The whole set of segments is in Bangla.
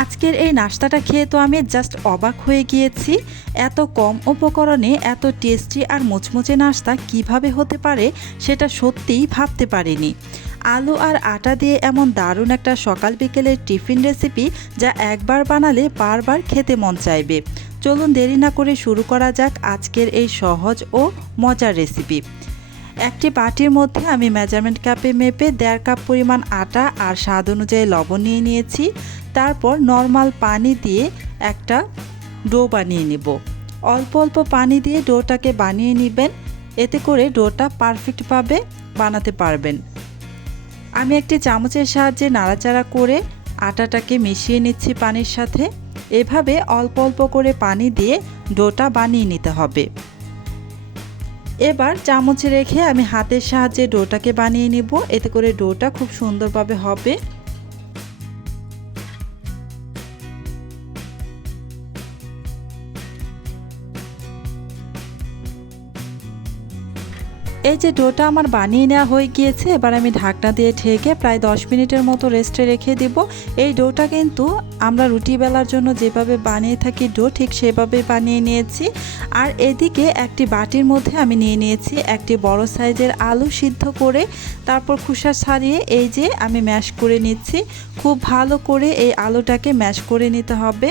আজকের এই নাস্তাটা খেয়ে তো আমি জাস্ট অবাক হয়ে গিয়েছি। এত কম উপকরণে এত টেস্টি আর মুচমুচে নাস্তা কিভাবে হতে পারে সেটা সত্যিই ভাবতে পারিনি। আলু আর আটা দিয়ে এমন দারুণ একটা সকাল বিকেলের টিফিন রেসিপি যা একবার বানালে বারবার খেতে মন চাইবে। চলুন দেরি না করে শুরু করা যাক আজকের এই সহজ ও মজার রেসিপি। একটি বাটির মধ্যে আমি মেজারমেন্ট কাপে মেপে 1.5 কাপ পরিমাণ আটা আর স্বাদ অনুযায়ী লবণ নিয়ে নিয়েছি। তারপর নর্মাল পানি দিয়ে একটা ডো বানিয়ে নেব। অল্প অল্প পানি দিয়ে ডোটাকে বানিয়ে নেবেন, এতে করে ডোটা পারফেক্টভাবে বানাতে পারবেন। আমি একটি চামচের সাহায্যে নাড়াচাড়া করে আটাটাকে মিশিয়ে নিচ্ছি পানির সাথে। এভাবে অল্প অল্প করে পানি দিয়ে ডোটা বানিয়ে নিতে হবে। এবার চামচে রেখে আমি হাতের সাহায্যে ডোটাকে বানিয়ে নিব, এতে করে ডোটা খুব সুন্দরভাবে হবে। এই যে ডোটা আমার বানিয়ে নেওয়া হয়ে গিয়েছে, এবার আমি ঢাকনা দিয়ে ঢেকে প্রায় 10 মিনিটের মতো রেস্টে রেখে দিব। এই ডোটা কিন্তু আমরা রুটি বেলার জন্য যেভাবে বানিয়ে থাকি ডো, ঠিক সেভাবে বানিয়ে নিয়েছি। আর এদিকে একটি বাটির মধ্যে আমি নিয়ে নিয়েছি একটি বড় সাইজের আলু সিদ্ধ করে, তারপর খোসা ছাড়িয়ে এই যে আমি ম্যাশ করে নিচ্ছি। খুব ভালো করে এই আলুটাকে ম্যাশ করে নিতে হবে।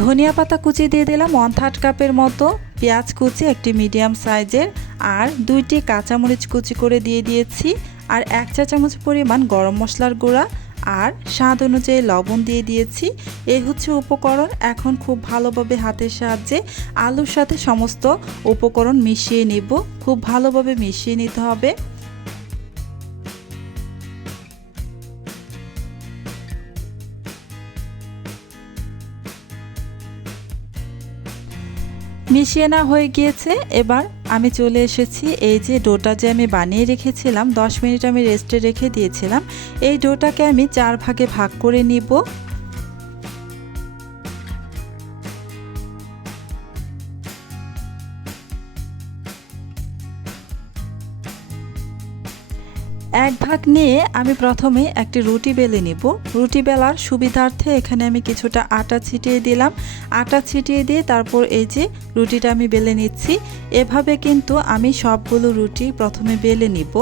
ধনিয়া পাতা কুচি দিয়ে দিলাম 1/3 কাপের মতো, পেঁয়াজ কুচি একটি মিডিয়াম সাইজের, আর 2টি কাঁচামরিচ কুচি করে দিয়ে দিয়েছি, আর 1 চা চামচ পরিমাণ গরম মশলার গুঁড়া আর স্বাদ অনুযায়ী লবণ দিয়ে দিয়েছি। এই হচ্ছে উপকরণ। এখন খুব ভালোভাবে হাতের সাহায্যে আলুর সাথে সমস্ত উপকরণ মিশিয়ে নিব। খুব ভালোভাবে মিশিয়ে নিতে হবে। মিশিয়ে না হয়ে গিয়েছে, এবার আমি চলে এসেছি এই যে ডোটা যে আমি বানিয়ে রেখেছিলাম, 10 মিনিট আমি রেস্টে রেখে দিয়েছিলাম। এই ডোটাকে আমি 4 ভাগে ভাগ করে নিব। এক ভাগ নিয়ে আমি প্রথমে একটি রুটি বেলে নিব। রুটি বেলার সুবিধার্থে এখানে আমি কিছুটা আটা ছিটিয়ে দিলাম। আটা ছিটিয়ে দিয়ে তারপর এই যে রুটিটা আমি বেলে নিচ্ছি। এভাবে কিন্তু আমি সবগুলো রুটি প্রথমে বেলে নিব।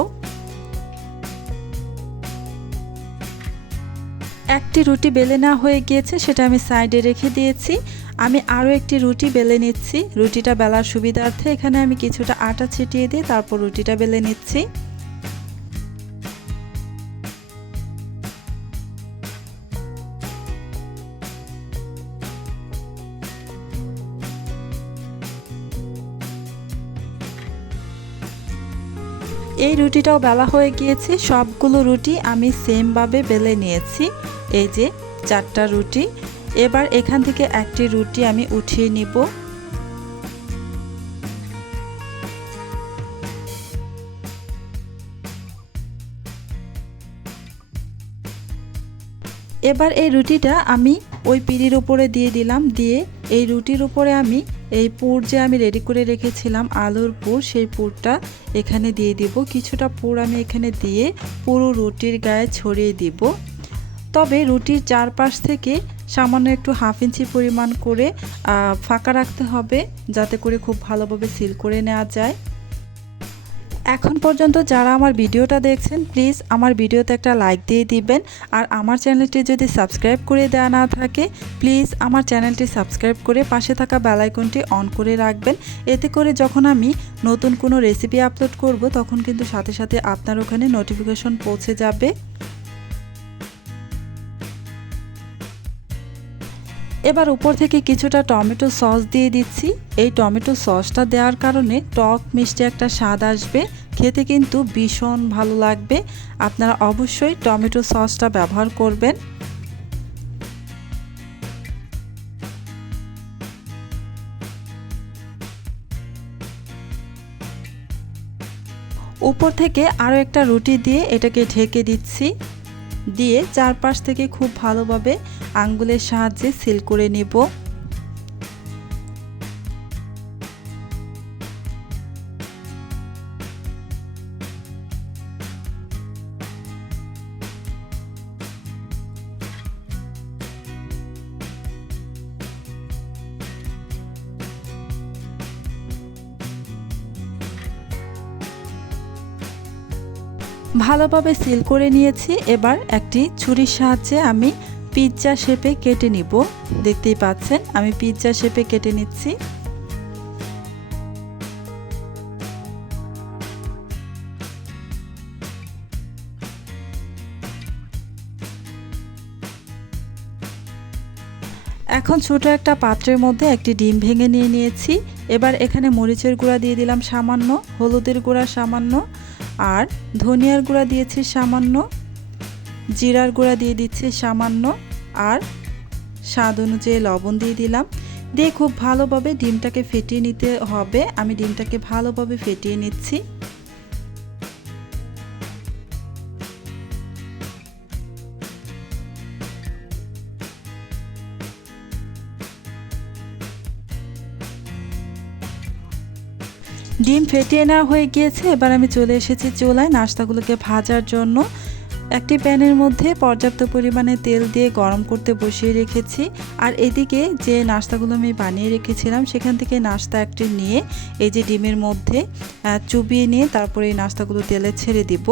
একটি রুটি বেলে নেওয়া হয়ে গিয়েছে, সেটা আমি সাইডে রেখে দিয়েছি। আমি আরও একটি রুটি বেলে নিচ্ছি। রুটিটা বেলার সুবিধার্থে এখানে আমি কিছুটা আটা ছিটিয়ে দিয়ে তারপর রুটিটা বেলে নিচ্ছি। এই রুটিটাও বেলা হয়ে গিয়েছে। সবগুলো রুটি আমি সেমভাবে বেলে নিয়েছি। এই যে 4টা রুটি। এবার এখান থেকে একটি রুটি আমি উঠিয়ে নিব। এবার এই রুটিটা আমি ওই পিঁড়ির উপরে দিয়ে দিলাম। দিয়ে এই রুটির উপরে আমি এই পুর যে আমি রেডি করে রেখেছিলাম আলুর পুর, সেই পুরটা এখানে দিয়ে দিব। কিছুটা পুর আমি এখানে দিয়ে পুরো রুটির গায়ে ছড়িয়ে দিব। তবে রুটির চারপাশ থেকে সামান্য একটু 1/2 ইঞ্চি পরিমাণ করে ফাঁকা রাখতে হবে, যাতে করে খুব ভালোভাবে সিল করে নেওয়া যায়। এখন পর্যন্ত যারা আমার ভিডিওটা দেখছেন, প্লিজ আমার ভিডিওতে একটা লাইক দিয়ে দিবেন। আর আমার চ্যানেলটি যদি সাবস্ক্রাইব করে দেওয়া না থাকে, প্লিজ আমার চ্যানেলটি সাবস্ক্রাইব করে পাশে থাকা বেল আইকনটি অন করে রাখবেন। এতে করে যখন আমি নতুন কোনো রেসিপি আপলোড করব, তখন কিন্তু সাথে সাথে আপনার ওখানে নোটিফিকেশন পৌঁছে যাবে। এবার উপর থেকে কিছুটা টমেটো সস দিয়ে দিচ্ছি। এই টমেটো সসটা দেওয়ার কারণে টক মিষ্টি একটা স্বাদ আসবে, খেতে কিন্তু ভীষণ ভালো লাগবে। আপনারা অবশ্যই টমেটো সসটা ব্যবহার করবেন। উপর থেকে আরও একটা রুটি দিয়ে এটাকে ঢেকে দিচ্ছি। দিয়ে চারপাশ থেকে খুব ভালোভাবে আঙ্গুলের সাহায্যে সিল করে নেব। ভালোভাবে সিল করে নিয়েছি। এবার একটি ছুরির সাহায্যে আমি পিৎজা শেপে কেটে নিব। দেখতেই পাচ্ছেন আমি পিৎজা শেপে কেটে নিচ্ছি। এখন ছোট একটা পাত্রের মধ্যে একটি ডিম ভেঙে নিয়ে নিয়েছি। এবার এখানে মরিচের গুঁড়া দিয়ে দিলাম সামান্য, হলুদের গুঁড়া সামান্য, আর ধনিয়ার গুঁড়া দিয়েছি সামান্য, জিরার গুঁড়া দিয়ে দিচ্ছি সামান্য, আর স্বাদ অনুযায়ী লবণ দিয়ে দিলাম। দিয়ে খুব ভালোভাবে ডিমটাকে ফেটিয়ে নিতে হবে। আমি ডিমটাকে ভালোভাবে ফেটিয়ে নিচ্ছি। ডিম ফেটিয়ে নেওয়া হয়ে গিয়েছে। এবার আমি চলে এসেছি চুলায় নাস্তাগুলোকে ভাজার জন্য। একটি প্যানের মধ্যে পর্যাপ্ত পরিমাণে তেল দিয়ে গরম করতে বসিয়ে রেখেছি। আর এদিকে যে নাস্তাগুলো আমি বানিয়ে রেখেছিলাম সেখান থেকে নাস্তা একটি নিয়ে এই যে ডিমের মধ্যে চুবিয়ে নিয়ে তারপরে এই নাস্তাগুলো তেলে ছেড়ে দিব।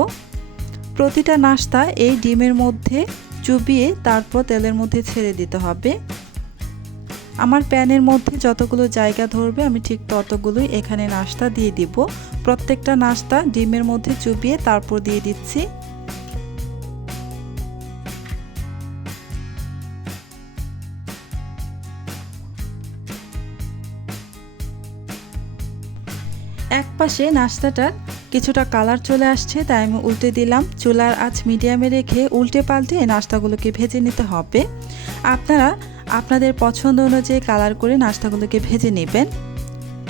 প্রতিটা নাস্তা এই ডিমের মধ্যে চুবিয়ে তারপর তেলের মধ্যে ছেড়ে দিতে হবে। আমার প্যানের মধ্যে যতগুলো জায়গা ধরবে আমি ঠিক ততগুলোই এখানে নাস্তা দিয়ে দিব। প্রত্যেকটা নাস্তা ডিমের মধ্যে চুবিয়ে তারপর দিয়ে দিচ্ছি। এক পাশে নাস্তাটার কিছুটা কালার চলে আসছে, তাই আমি উল্টে দিলাম। চুলার আঁচ মিডিয়ামে রেখে উল্টে পাল্টে নাস্তাগুলোকে ভেজে নিতে হবে। আপনারা আপনাদের পছন্দ অনুযায়ী কালার করে নাস্তাগুলোকে ভেজে নেবেন।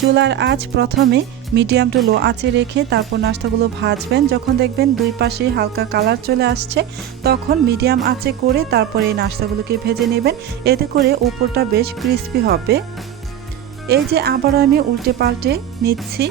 চুলার আঁচ প্রথমে মিডিয়াম টু লো আঁচে রেখে তারপর নাস্তাগুলো ভাজবেন। যখন দেখবেন দুই পাশে হালকা কালার চলে আসছে তখন মিডিয়াম আঁচে করে তারপর এই নাস্তাগুলোকে ভেজে নেবেন। এতে করে উপরটা বেশ ক্রিস্পি হবে। এই যে আবারও আমি উল্টে পাল্টে নিচ্ছি।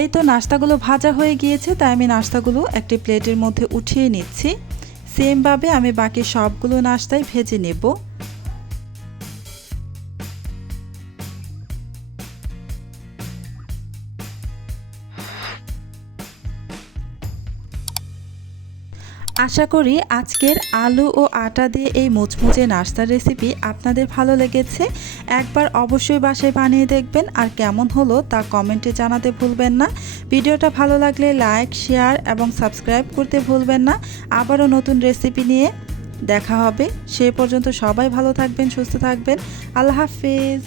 এই তো নাস্তাগুলো ভাজা হয়ে গিয়েছে, তাই আমি নাস্তাগুলো একটি প্লেটের মধ্যে উঠিয়ে নিচ্ছি। সেমভাবে আমি বাকি সবগুলো নাস্তাই ভেজে নেব। আশা করি আজকের আলু ও আটা দিয়ে এই মুচমুচে নাস্তার রেসিপি আপনাদের ভালো লেগেছে। একবার অবশ্যই বাসায় বানিয়ে দেখবেন, আর কেমন হলো তা কমেন্টে জানাতে ভুলবেন না। ভিডিওটা ভালো লাগলে লাইক, শেয়ার এবং সাবস্ক্রাইব করতে ভুলবেন না। আবারও নতুন রেসিপি নিয়ে দেখা হবে। সে পর্যন্ত সবাই ভালো থাকবেন, সুস্থ থাকবেন। আল্লাহ হাফেজ।